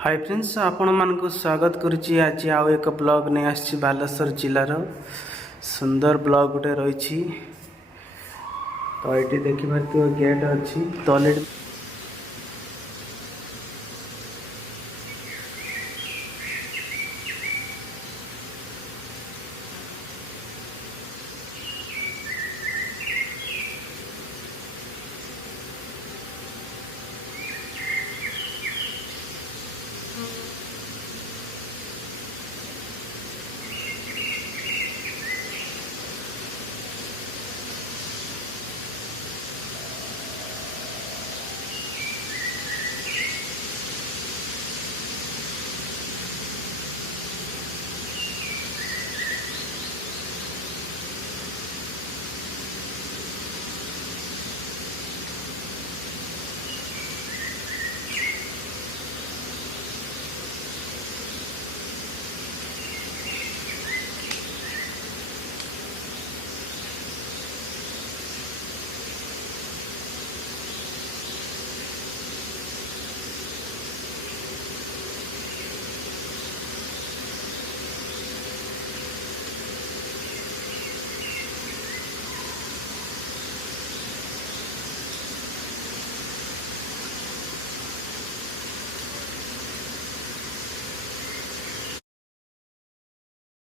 Hi friends आपण मानक स्वागत करुच्ची आज आउ एक ब्लॉग नहीं आसी बालेश्वर जिलार सुंदर ब्लॉग गोटे रही। तो ये देखिए गेट अच्छी तले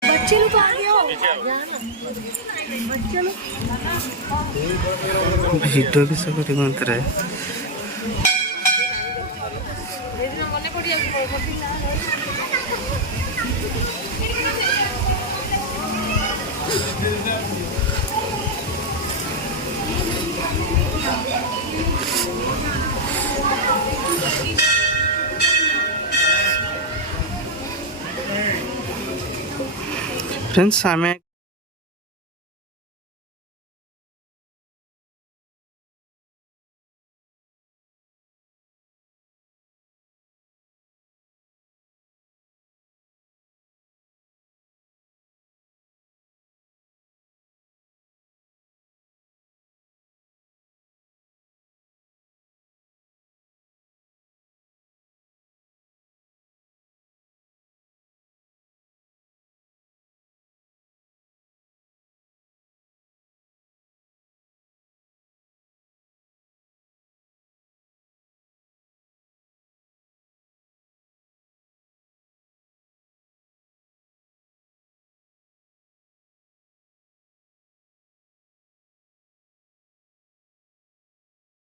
बच्चे लोग आ गए हो बच्चे लोग भिडियो भी सब मंत्र फ्रेंड्स आम